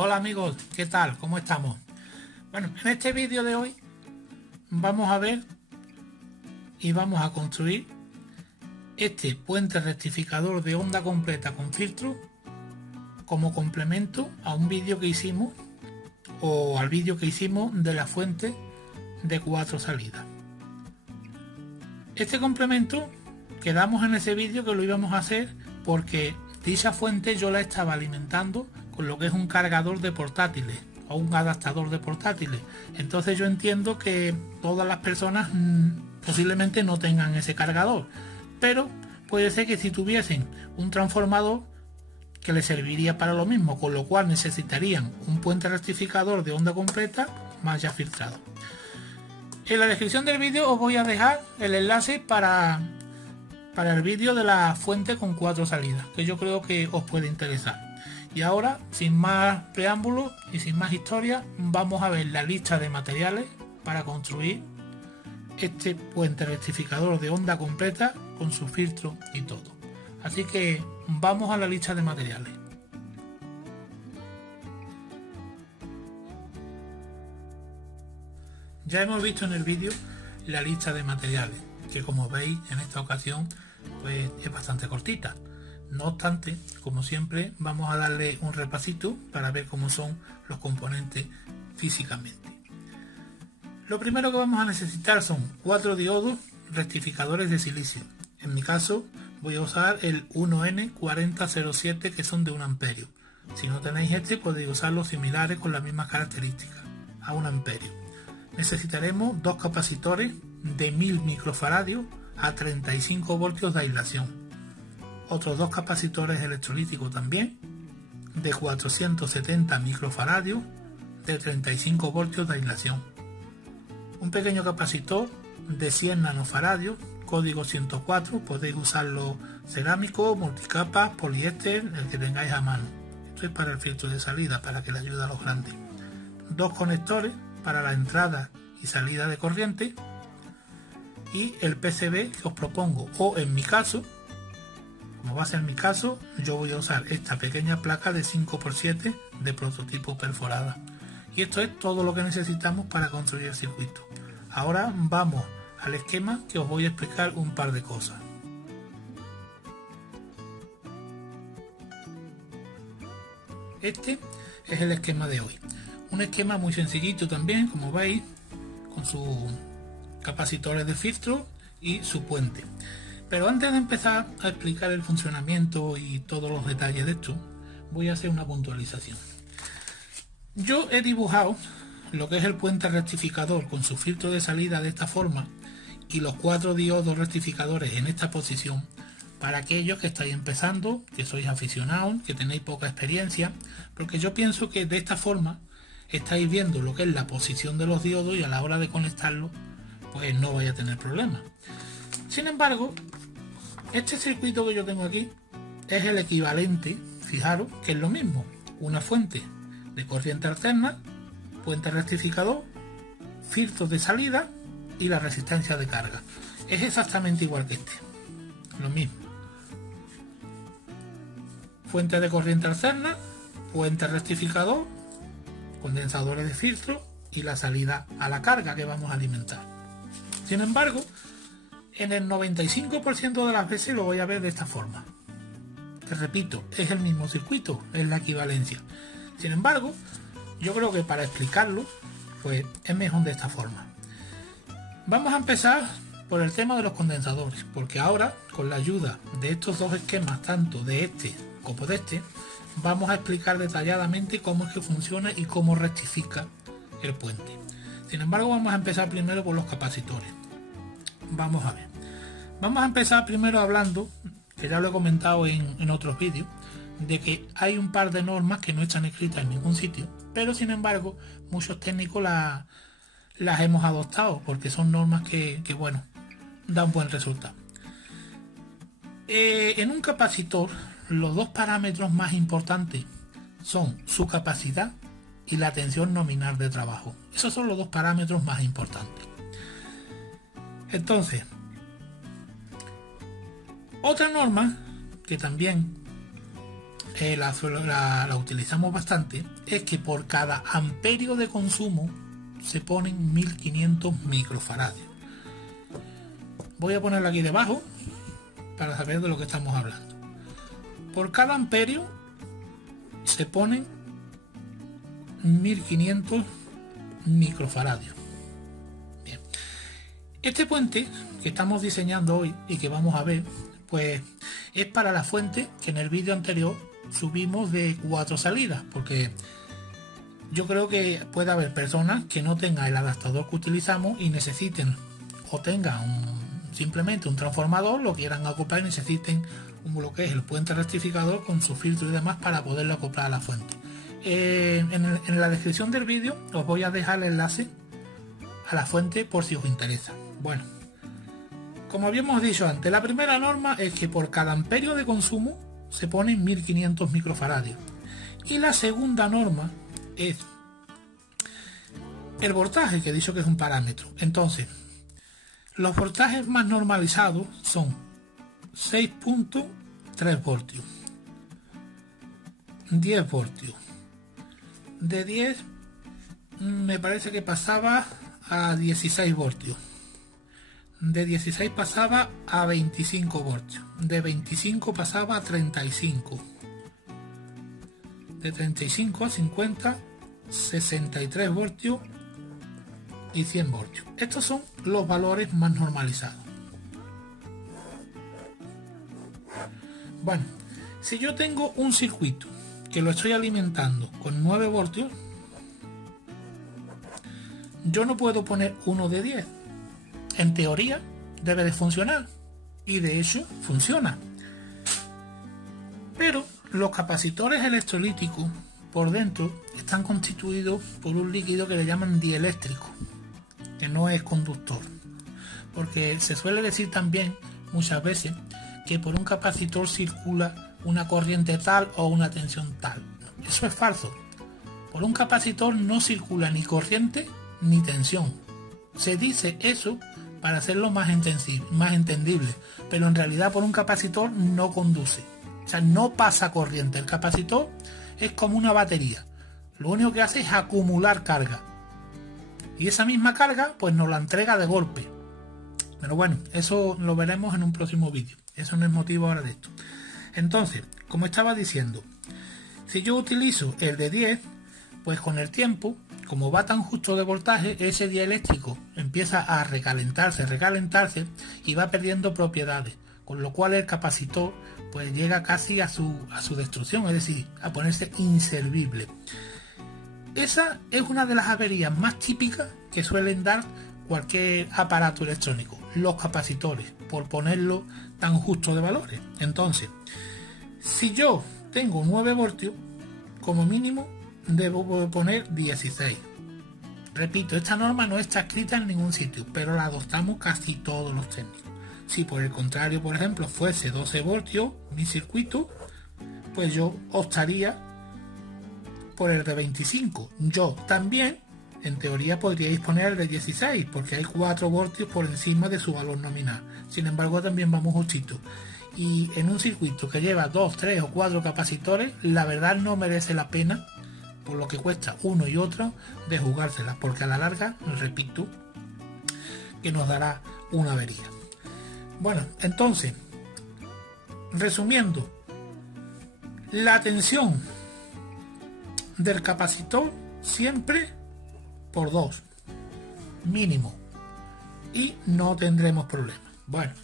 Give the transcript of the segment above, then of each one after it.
Hola amigos, ¿qué tal? ¿Cómo estamos? Bueno, en este vídeo de hoy vamos a ver y vamos a construir este puente rectificador de onda completa con filtro como complemento a un vídeo que hicimos o al vídeo que hicimos de la fuente de 4 salidas. Este complemento quedamos en ese vídeo que lo íbamos a hacer porque dicha fuente yo la estaba alimentando con lo que es un cargador de portátiles o un adaptador de portátiles. Entonces yo entiendo que todas las personas posiblemente no tengan ese cargador, pero puede ser que si tuviesen un transformador que les serviría para lo mismo, con lo cual necesitarían un puente rectificador de onda completa más ya filtrado. En la descripción del vídeo os voy a dejar el enlace para el vídeo de la fuente con 4 salidas, que yo creo que os puede interesar. Y ahora, sin más preámbulos y sin más historia, vamos a ver la lista de materiales para construir este puente rectificador de onda completa con su filtro y todo. Así que vamos a la lista de materiales. Ya hemos visto en el vídeo la lista de materiales, que como veis en esta ocasión pues es bastante cortita. No obstante, como siempre, vamos a darle un repasito para ver cómo son los componentes físicamente. Lo primero que vamos a necesitar son 4 diodos rectificadores de silicio. En mi caso voy a usar el 1N4007, que son de 1 amperio. Si no tenéis este, podéis usar los similares con las mismas características, a 1 amperio. Necesitaremos 2 capacitores de 1000 microfaradios a 35 voltios de aislación. Otros 2 capacitores electrolíticos también de 470 microfaradios de 35 voltios de aislación. Un pequeño capacitor de 100 nanofaradios, código 104, podéis usarlo cerámico, multicapa, poliéster, el que tengáis a mano. Esto es para el filtro de salida, para que le ayude a los grandes. 2 conectores para la entrada y salida de corriente y el PCB que os propongo, o en mi caso, como va a ser mi caso, yo voy a usar esta pequeña placa de 5×7 de prototipo perforada. Y esto es todo lo que necesitamos para construir el circuito. Ahora vamos al esquema, que os voy a explicar un par de cosas. Este es el esquema de hoy. Un esquema muy sencillito también, como veis, con sus capacitores de filtro y su puente. Pero antes de empezar a explicar el funcionamiento y todos los detalles de esto, voy a hacer una puntualización. Yo he dibujado lo que es el puente rectificador con su filtro de salida de esta forma y los 4 diodos rectificadores en esta posición para aquellos que estáis empezando, que sois aficionados, que tenéis poca experiencia, porque yo pienso que de esta forma estáis viendo lo que es la posición de los diodos y a la hora de conectarlos pues no vais a tener problemas. Sin embargo, este circuito que yo tengo aquí es el equivalente, fijaros que es lo mismo, una fuente de corriente alterna, puente rectificador, filtros de salida y la resistencia de carga. Es exactamente igual que este, lo mismo. Fuente de corriente alterna, puente rectificador, condensadores de filtro y la salida a la carga que vamos a alimentar. Sin embargo, en el 95% de las veces lo voy a ver de esta forma. Te repito, es el mismo circuito, es la equivalencia. Sin embargo, yo creo que para explicarlo, pues es mejor de esta forma. Vamos a empezar por el tema de los condensadores, porque ahora, con la ayuda de estos 2 esquemas, tanto de este como de este, vamos a explicar detalladamente cómo es que funciona y cómo rectifica el puente. Sin embargo, vamos a empezar primero por los capacitores. Vamos a ver. Vamos a empezar primero hablando, que ya lo he comentado en otros vídeos, de que hay un par de normas que no están escritas en ningún sitio, pero sin embargo muchos técnicos las hemos adoptado porque son normas que bueno, dan buen resultado. En un capacitor, los 2 parámetros más importantes son su capacidad y la tensión nominal de trabajo. Esos son los 2 parámetros más importantes. Entonces, otra norma que también la utilizamos bastante, es que por cada amperio de consumo se ponen 1500 microfaradios. Voy a ponerlo aquí debajo para saber de lo que estamos hablando. Por cada amperio se ponen 1500 microfaradios. Bien. Este puente que estamos diseñando hoy y que vamos a ver, pues es para la fuente que en el vídeo anterior subimos de 4 salidas, porque yo creo que puede haber personas que no tengan el adaptador que utilizamos y necesiten o tengan simplemente un transformador, lo quieran acoplar y necesiten lo que es el puente rectificador con su filtro y demás para poderlo acoplar a la fuente. En la descripción del vídeo os voy a dejar el enlace a la fuente por si os interesa. Bueno, como habíamos dicho antes, la primera norma es que por cada amperio de consumo se ponen 1500 microfaradios. Y la segunda norma es el voltaje, que he dicho que es un parámetro. Entonces, los voltajes más normalizados son 6.3 voltios, 10 voltios. De 10 me parece que pasaba a 16 voltios. De 16 pasaba a 25 voltios. De 25 pasaba a 35. De 35 a 50, 63 voltios y 100 voltios. Estos son los valores más normalizados. Bueno, si yo tengo un circuito que lo estoy alimentando con 9 voltios, yo no puedo poner uno de 10. En teoría debe de funcionar y de hecho funciona. Pero los capacitores electrolíticos por dentro están constituidos por un líquido que le llaman dieléctrico, que no es conductor, porque se suele decir también muchas veces que por un capacitor circula una corriente tal o una tensión tal. Eso es falso. Por un capacitor no circula ni corriente ni tensión. Se dice eso para hacerlo más entendible, pero en realidad por un capacitor no conduce, o sea, no pasa corriente. El capacitor es como una batería, lo único que hace es acumular carga y esa misma carga pues nos la entrega de golpe. Pero bueno, eso lo veremos en un próximo vídeo, eso no es motivo ahora de esto. Entonces, como estaba diciendo, si yo utilizo el de 10, pues con el tiempo, como va tan justo de voltaje, ese dieléctrico empieza a recalentarse y va perdiendo propiedades, con lo cual el capacitor pues llega casi a su destrucción, es decir, a ponerse inservible. Esa es una de las averías más típicas que suelen dar cualquier aparato electrónico, los capacitores, por ponerlo tan justo de valores. Entonces, si yo tengo 9 voltios, como mínimo debo poner 16. Repito, esta norma no está escrita en ningún sitio, pero la adoptamos casi todos los técnicos. Si por el contrario, por ejemplo, fuese 12 voltios mi circuito, pues yo optaría por el de 25. Yo también, en teoría, podríais poner el de 16, porque hay 4 voltios por encima de su valor nominal. Sin embargo, también vamos justito. Y en un circuito que lleva 2, 3 o 4 capacitores, la verdad no merece la pena, por lo que cuesta uno y otro, de jugárselas, porque a la larga, repito, que nos dará una avería. Bueno, entonces, resumiendo, la tensión del capacitor siempre por 2 mínimo y no tendremos problemas. Bueno,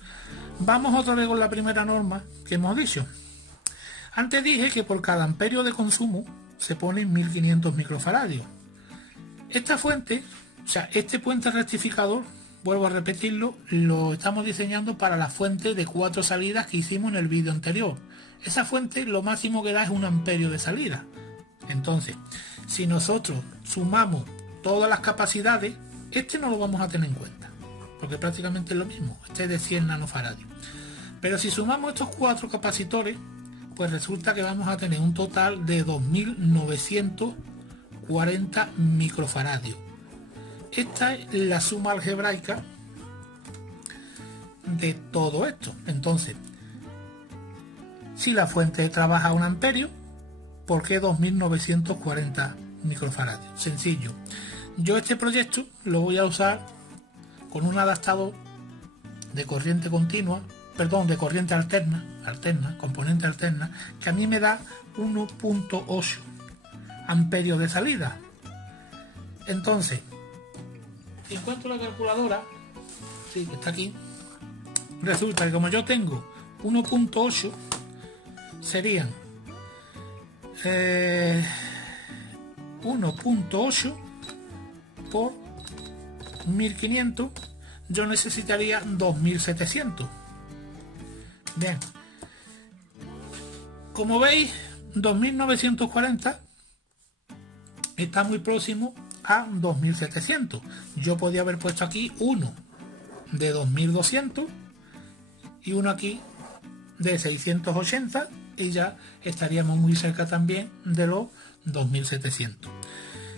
vamos otra vez con la primera norma que hemos dicho. Antes dije que por cada amperio de consumo se ponen 1500 microfaradios. Esta fuente, o sea, este puente rectificador, vuelvo a repetirlo, lo estamos diseñando para la fuente de 4 salidas que hicimos en el vídeo anterior. Esa fuente lo máximo que da es 1 amperio de salida. Entonces, si nosotros sumamos todas las capacidades, este no lo vamos a tener en cuenta, porque prácticamente es lo mismo, este es de 100 nanofaradios. Pero si sumamos estos 4 capacitores, pues resulta que vamos a tener un total de 2940 microfaradios. Esta es la suma algebraica de todo esto. Entonces, si la fuente trabaja a 1 amperio, ¿por qué 2940 microfaradios? Sencillo. Yo este proyecto lo voy a usar con un adaptador de corriente continua, perdón, de corriente alterna, componente alterna, que a mí me da 1.8 amperios de salida. Entonces, si encuentro la calculadora, sí, que está aquí, resulta que como yo tengo 1.8, serían 1.8 por 1500, yo necesitaría 2700. Bien, como veis, 2940 está muy próximo a 2700. Yo podía haber puesto aquí uno de 2200 y uno aquí de 680 y ya estaríamos muy cerca también de los 2700.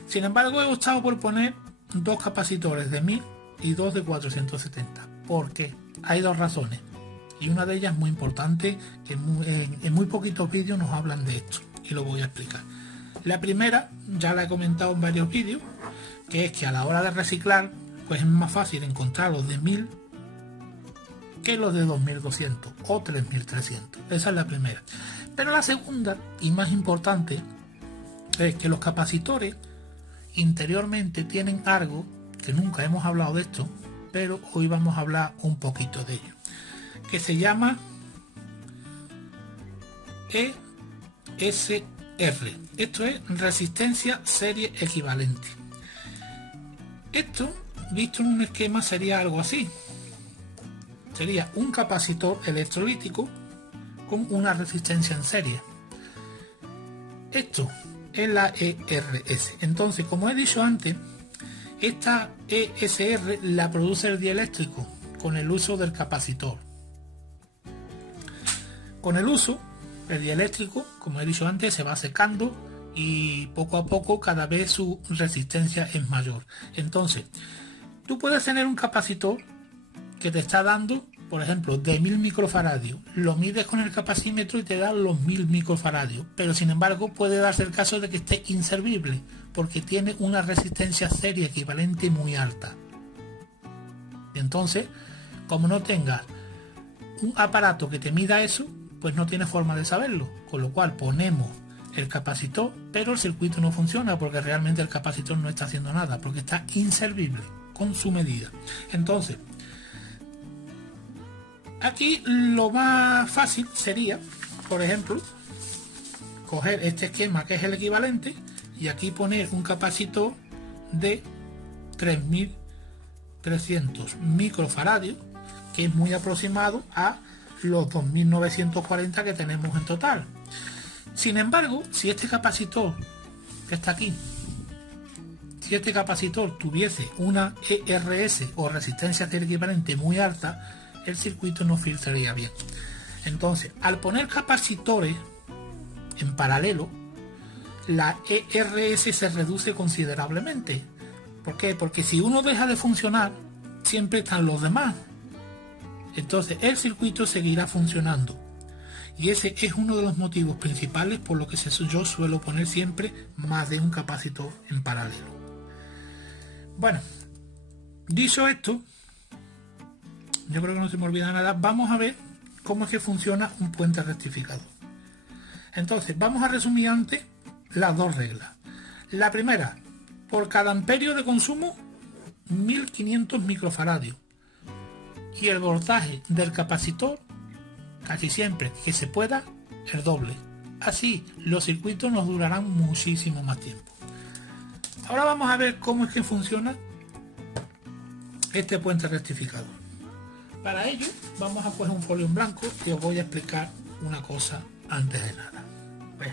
Sin embargo, he optado por poner dos capacitores de 1000 y dos de 470. ¿Por qué? Hay dos razones y una de ellas muy importante, que en muy poquitos vídeos nos hablan de esto y lo voy a explicar. La primera ya la he comentado en varios vídeos, que es que a la hora de reciclar pues es más fácil encontrar los de 1000 que los de 2200 o 3300. Esa es la primera. Pero la segunda y más importante es que los capacitores interiormente tienen algo que nunca hemos hablado de esto, pero hoy vamos a hablar un poquito de ello, que se llama ESR. Esto es resistencia serie equivalente. Esto, visto en un esquema, sería algo así. Sería un capacitor electrolítico con una resistencia en serie. Esto es la ERS. Entonces, como he dicho antes, esta ESR la produce el dieléctrico con el uso del capacitor. Con el uso, el dieléctrico, como he dicho antes, se va secando y poco a poco cada vez su resistencia es mayor. Entonces, tú puedes tener un capacitor que te está dando, por ejemplo, de 1000 microfaradios, lo mides con el capacímetro y te da los 1000 microfaradios, pero sin embargo puede darse el caso de que esté inservible porque tiene una resistencia serie equivalente muy alta. Entonces, como no tengas un aparato que te mida eso, pues no tienes forma de saberlo, con lo cual ponemos el capacitor, pero el circuito no funciona porque realmente el capacitor no está haciendo nada, porque está inservible con su medida. Entonces, aquí lo más fácil sería, por ejemplo, coger este esquema que es el equivalente y aquí poner un capacitor de 3300 microfaradios, que es muy aproximado a los 2940 que tenemos en total. Sin embargo, si este capacitor que está aquí, si este capacitor tuviese una ERS o resistencia equivalente muy alta, el circuito no filtraría bien. Entonces, al poner capacitores en paralelo, la ERS se reduce considerablemente. ¿Por qué? Porque si uno deja de funcionar, siempre están los demás. Entonces el circuito seguirá funcionando. Y ese es uno de los motivos principales por lo que yo suelo poner siempre más de un capacitor en paralelo. Bueno, dicho esto, yo creo que no se me olvida nada. Vamos a ver cómo es que funciona un puente rectificador. Entonces, vamos a resumir antes las dos reglas. La primera, por cada amperio de consumo, 1500 microfaradios. Y el voltaje del capacitor, casi siempre que se pueda, el doble. Así, los circuitos nos durarán muchísimo más tiempo. Ahora vamos a ver cómo es que funciona este puente rectificador. Para ello, vamos a coger un folio en blanco y os voy a explicar una cosa antes de nada. Pues,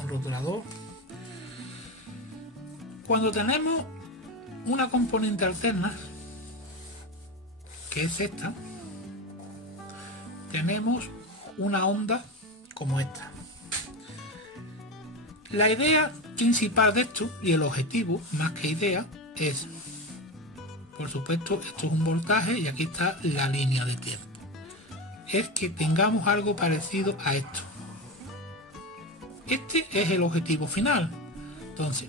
un rotulador. Cuando tenemos una componente alterna, que es esta, tenemos una onda como esta. La idea principal de esto, y el objetivo más que idea, es, por supuesto, esto es un voltaje y aquí está la línea de tiempo, es que tengamos algo parecido a esto. Este es el objetivo final. Entonces,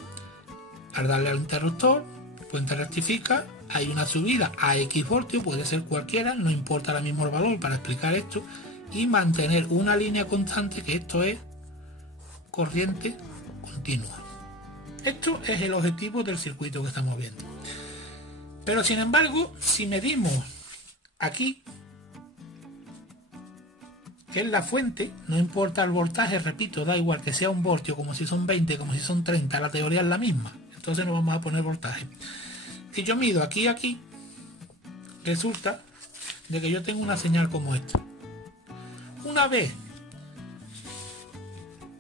al darle al interruptor, puente rectifica, hay una subida a X voltios, puede ser cualquiera, no importa ahora mismo el valor para explicar esto, y mantener una línea constante, que esto es corriente continua. Esto es el objetivo del circuito que estamos viendo. Pero sin embargo, si medimos aquí, que es la fuente, no importa el voltaje, repito, da igual que sea un voltio, como si son 20, como si son 30, la teoría es la misma. Entonces no vamos a poner voltaje. Si yo mido aquí y aquí, resulta de que yo tengo una señal como esta. Una vez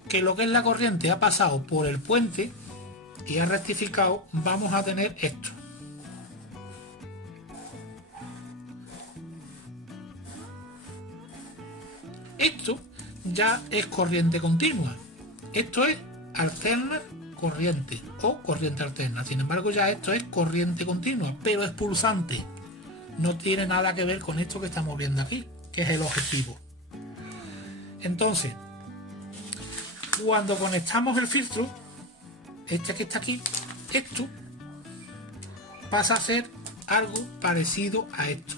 que lo que es la corriente ha pasado por el puente y ha rectificado, vamos a tener esto. Esto ya es corriente continua. Esto es alterna corriente o corriente alterna. Sin embargo, ya esto es corriente continua, pero es pulsante. No tiene nada que ver con esto que estamos viendo aquí, que es el objetivo. Entonces, cuando conectamos el filtro, este que está aquí, esto pasa a ser algo parecido a esto.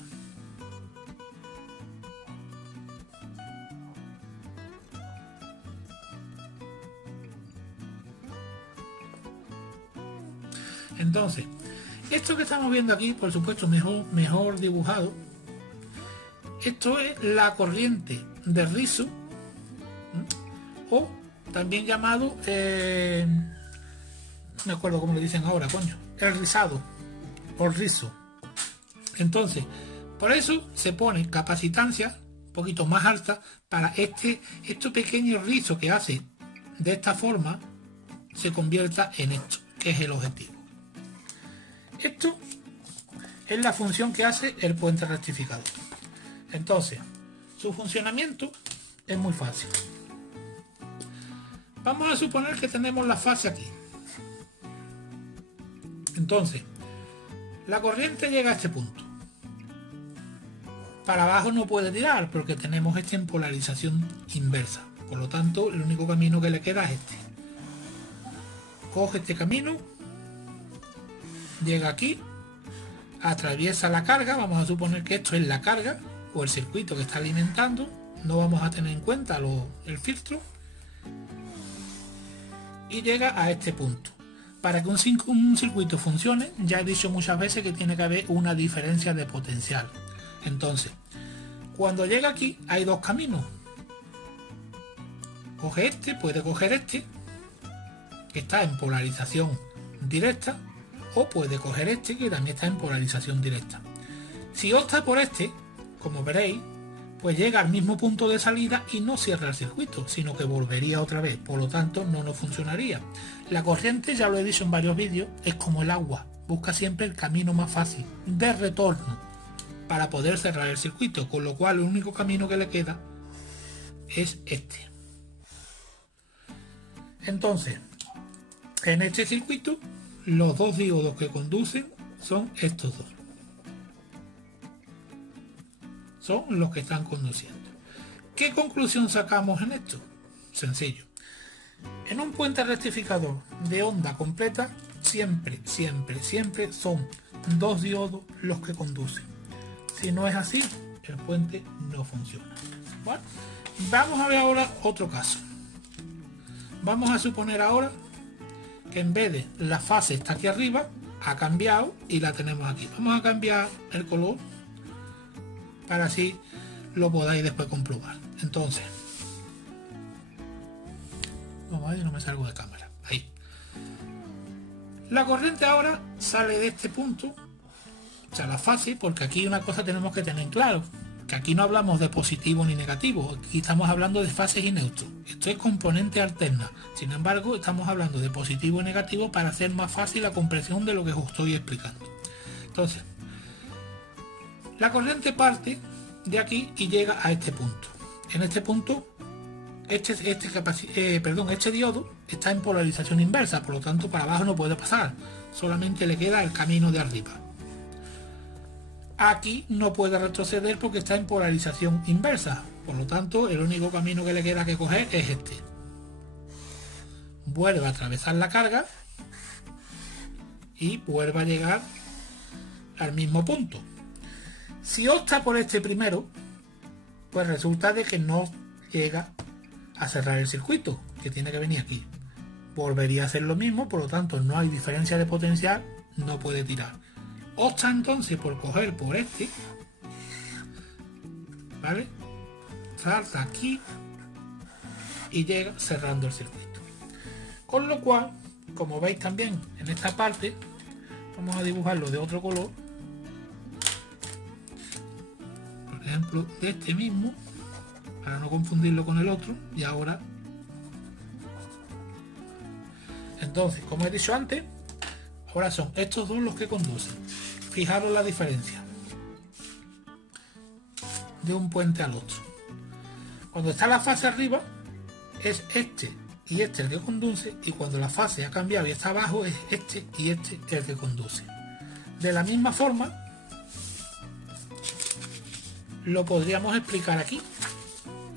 Entonces, esto que estamos viendo aquí, por supuesto, mejor dibujado, esto es la corriente de rizo, o también llamado, no me acuerdo cómo le dicen ahora, coño, el rizado, o rizo. Entonces, por eso se pone capacitancia un poquito más alta para este pequeño rizo que hace de esta forma, se convierta en esto, que es el objetivo. Esto es la función que hace el puente rectificador. Entonces, su funcionamiento es muy fácil. Vamos a suponer que tenemos la fase aquí. Entonces, la corriente llega a este punto. Para abajo no puede tirar porque tenemos este en polarización inversa. Por lo tanto, el único camino que le queda es este. Coge este camino, llega aquí, atraviesa la carga, vamos a suponer que esto es la carga o el circuito que está alimentando, no vamos a tener en cuenta el filtro, y llega a este punto. Para que un circuito funcione, ya he dicho muchas veces que tiene que haber una diferencia de potencial. Entonces, cuando llega aquí hay dos caminos. Coge este, puede coger este, que está en polarización directa, o puede coger este, que también está en polarización directa. Si opta por este, como veréis, pues llega al mismo punto de salida y no cierra el circuito, sino que volvería otra vez, por lo tanto no nos funcionaría. La corriente, ya lo he dicho en varios vídeos, es como el agua, busca siempre el camino más fácil de retorno para poder cerrar el circuito, con lo cual el único camino que le queda es este. Entonces, en este circuito, los dos diodos que conducen son estos dos. Son los que están conduciendo. ¿Qué conclusión sacamos en esto? Sencillo. En un puente rectificador de onda completa, siempre son dos diodos los que conducen. Si no es así, el puente no funciona. Bueno, vamos a ver ahora otro caso. Vamos a suponer ahora que en vez de la fase está aquí arriba, ha cambiado y la tenemos aquí. Vamos a cambiar el color para así lo podáis después comprobar. Entonces, vamos a ver si no me salgo de cámara. Ahí. La corriente ahora sale de este punto, o sea, la fase, porque aquí una cosa tenemos que tener claro, que aquí no hablamos de positivo ni negativo, aquí estamos hablando de fases y neutros. Esto es componente alterna. Sin embargo, estamos hablando de positivo y negativo para hacer más fácil la comprensión de lo que os estoy explicando. Entonces, la corriente parte de aquí y llega a este punto. En este punto, este diodo está en polarización inversa, por lo tanto para abajo no puede pasar, solamente le queda el camino de arriba. Aquí no puede retroceder porque está en polarización inversa, por lo tanto el único camino que le queda que coger es este. vuelve a atravesar la carga y vuelve a llegar al mismo punto. Si opta por este primero, pues resulta de que no llega a cerrar el circuito, que tiene que venir aquí. Volvería a hacer lo mismo, por lo tanto no hay diferencia de potencial, no puede tirar. Opta entonces por coger por este, ¿vale? Salta aquí y llega cerrando el circuito. Con lo cual, como veis también en esta parte, vamos a dibujarlo de otro color, por ejemplo de este mismo, para no confundirlo con el otro. Y ahora, entonces, como he dicho antes, ahora son estos dos los que conducen. Fijaros la diferencia de un puente al otro. Cuando está la fase arriba es este y este el que conduce, y cuando la fase ha cambiado y está abajo es este y este el que conduce. De la misma forma lo podríamos explicar aquí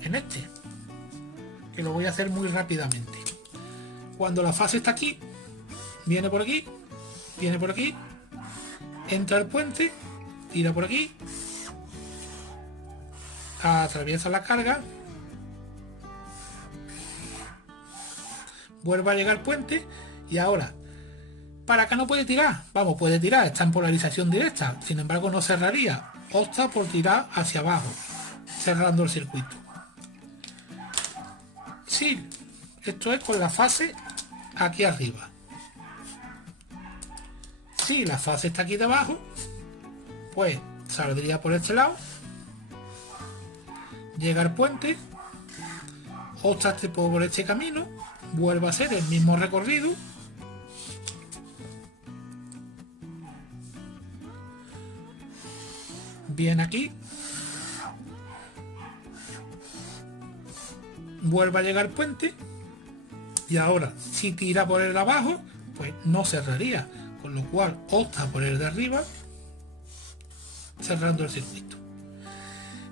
en este, que lo voy a hacer muy rápidamente. Cuando la fase está aquí, viene por aquí, viene por aquí, entra el puente, tira por aquí, atraviesa la carga, vuelve a llegar al puente, y ahora para acá no puede tirar. Vamos, puede tirar, está en polarización directa, sin embargo no cerraría, opta por tirar hacia abajo, cerrando el circuito. Sí, esto es con la fase aquí arriba. Si la fase está aquí debajo, pues saldría por este lado, llega al puente, opta por este camino, vuelve a hacer el mismo recorrido, viene aquí, vuelve a llegar al puente, y ahora si tira por el de abajo, pues no cerraría, con lo cual opta por el de arriba, cerrando el circuito.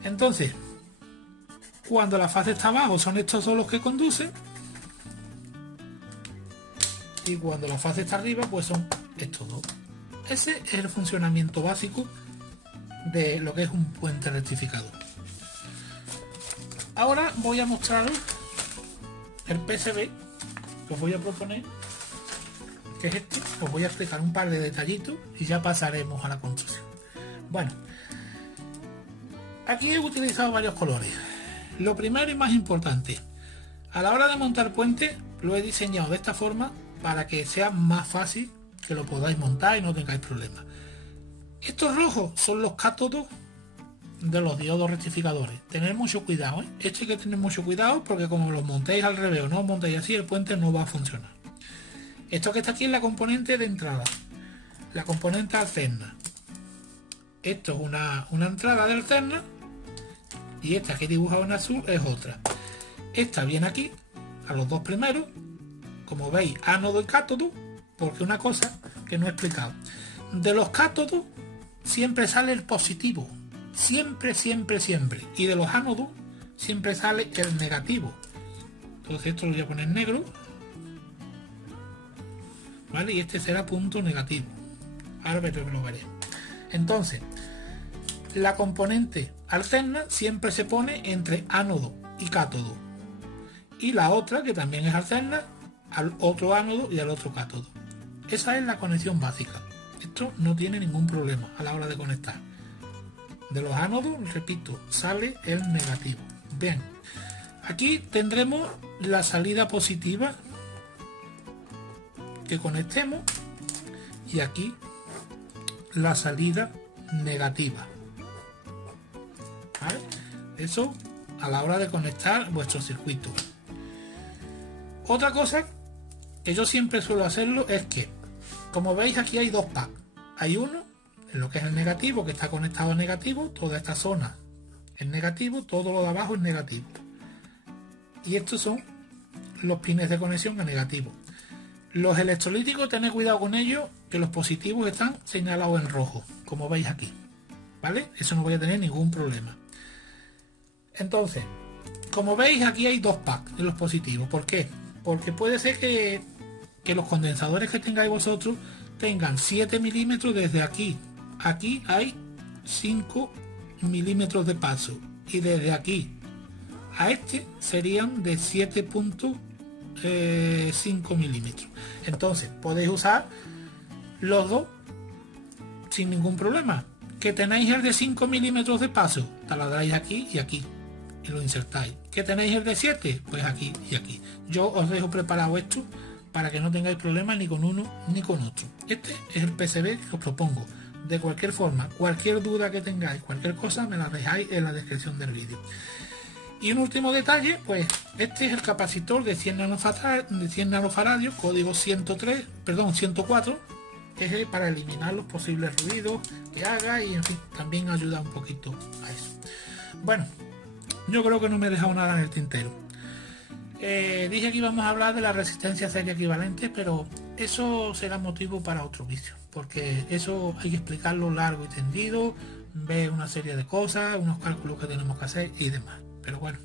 Entonces, cuando la fase está abajo son estos dos los que conducen, y cuando la fase está arriba pues son estos dos. Ese es el funcionamiento básico de lo que es un puente rectificador. Ahora voy a mostraros el PCB que os voy a proponer, que es este. Os voy a explicar un par de detallitos y ya pasaremos a la construcción. Bueno, aquí he utilizado varios colores. Lo primero y más importante, a la hora de montar puente lo he diseñado de esta forma para que sea más fácil que lo podáis montar y no tengáis problemas. Estos rojos son los cátodos de los diodos rectificadores. Tener mucho cuidado, ¿eh? Esto hay que tener mucho cuidado, porque como los montéis al revés o no los montéis así, el puente no va a funcionar. Esto que está aquí es la componente de entrada, la componente alterna. Esto es una entrada de alterna, y esta que he dibujado en azul es otra. Esta viene aquí a los dos primeros, como veis, ánodo y cátodo, porque una cosa que no he explicado, de los cátodos siempre sale el positivo, siempre, siempre, siempre, y de los ánodos siempre sale el negativo. Entonces esto lo voy a poner negro, ¿vale? Y este será punto negativo. Ahora lo veré. Entonces, la componente alterna siempre se pone entre ánodo y cátodo, y la otra, que también es alterna, al otro ánodo y al otro cátodo. Esa es la conexión básica. Esto no tiene ningún problema a la hora de conectar. De los ánodos, repito, sale el negativo. Bien, aquí tendremos la salida positiva que conectemos, y aquí la salida negativa, ¿vale? Eso a la hora de conectar vuestro circuito. Otra cosa que yo siempre suelo hacerlo es que, como veis, aquí hay dos packs. Hay uno en lo que es el negativo, que está conectado a negativo, toda esta zona es negativo, todo lo de abajo es negativo, y estos son los pines de conexión a negativo. Los electrolíticos, tened cuidado con ellos, que los positivos están señalados en rojo, como veis aquí, ¿vale? Eso no voy a tener ningún problema. Entonces, como veis, aquí hay dos packs de los positivos. ¿Por qué? porque puede ser que los condensadores que tengáis vosotros tengan 7 milímetros desde aquí. Aquí hay 5 milímetros de paso y desde aquí a este serían de 7.5 milímetros. Entonces podéis usar los dos sin ningún problema. Que tenéis el de 5 milímetros de paso, taladráis aquí y aquí y lo insertáis. Que tenéis el de 7, pues aquí y aquí. Yo os dejo preparado esto para que no tengáis problemas ni con uno ni con otro. Este es el PCB que os propongo. De cualquier forma, cualquier duda que tengáis, cualquier cosa, me la dejáis en la descripción del vídeo. Y un último detalle, pues este es el capacitor de 100 nanofaradios, código 104, que es para eliminar los posibles ruidos que haga y en fin, también ayuda un poquito a eso. Bueno, yo creo que no me he dejado nada en el tintero. Dije que íbamos a hablar de la resistencia serie equivalente, pero eso será motivo para otro vídeo, porque eso hay que explicarlo largo y tendido, ver una serie de cosas, unos cálculos que tenemos que hacer y demás. Pero bueno,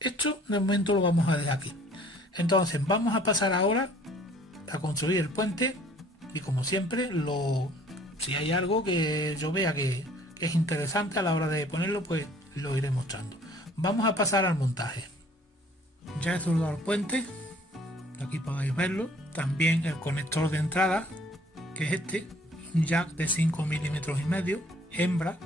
esto de momento lo vamos a dejar aquí. Entonces vamos a pasar ahora a construir el puente y como siempre, si hay algo que yo vea que es interesante a la hora de ponerlo, pues lo iré mostrando. Vamos a pasar al montaje. Ya he soldado el puente, aquí podéis verlo. También el conector de entrada, que es este, un jack de 5 milímetros y medio, hembra.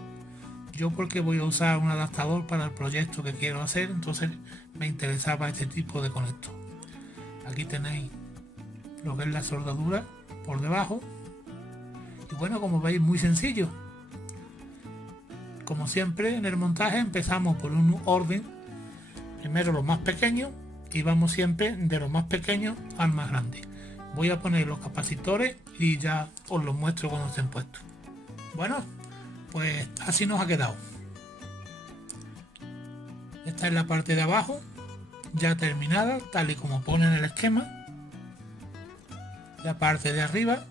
Yo porque voy a usar un adaptador para el proyecto que quiero hacer, entonces me interesaba este tipo de conector. Aquí tenéis lo que es la soldadura por debajo. Y bueno, como veis, muy sencillo. Como siempre en el montaje empezamos por un orden, primero lo más pequeño y vamos siempre de lo más pequeño al más grande. Voy a poner los capacitores y ya os los muestro cuando estén puestos. Bueno, pues así nos ha quedado. Esta es la parte de abajo ya terminada, tal y como pone en el esquema. La parte de arriba,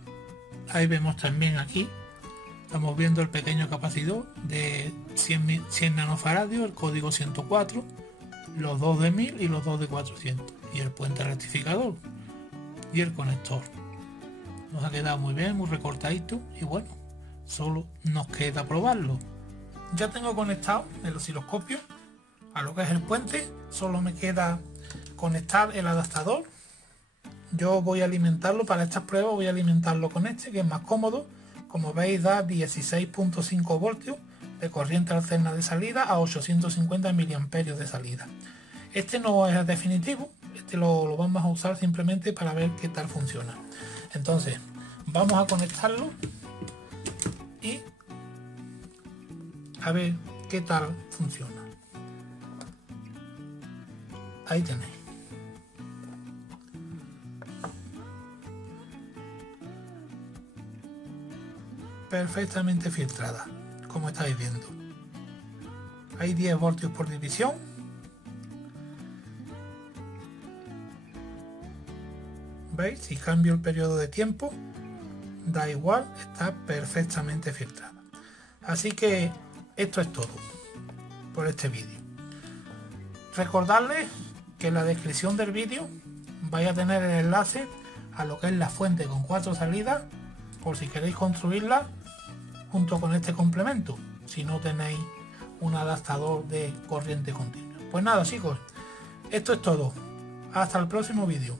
ahí vemos también aquí, estamos viendo el pequeño capacitor de 100 nanofaradios, el código 104, los dos de 1000 y los dos de 400, y el puente rectificador y el conector. Nos ha quedado muy bien, muy recortadito, y bueno, solo nos queda probarlo. Ya tengo conectado el osciloscopio a lo que es el puente, solo me queda conectar el adaptador. Yo voy a alimentarlo para estas pruebas, voy a alimentarlo con este, que es más cómodo. Como veis, da 16.5 voltios de corriente alterna de salida a 850 miliamperios de salida. Este no es el definitivo, este lo vamos a usar simplemente para ver qué tal funciona. Entonces vamos a conectarlo y a ver qué tal funciona. Ahí tenéis. Perfectamente filtrada, como estáis viendo. Hay 10 voltios por división. ¿Veis? Si cambio el periodo de tiempo, da igual, está perfectamente filtrada. Así que esto es todo por este vídeo. Recordarles que en la descripción del vídeo vais a tener el enlace a lo que es la fuente con 4 salidas, por si queréis construirla junto con este complemento, si no tenéis un adaptador de corriente continua. Pues nada, chicos, esto es todo. Hasta el próximo vídeo.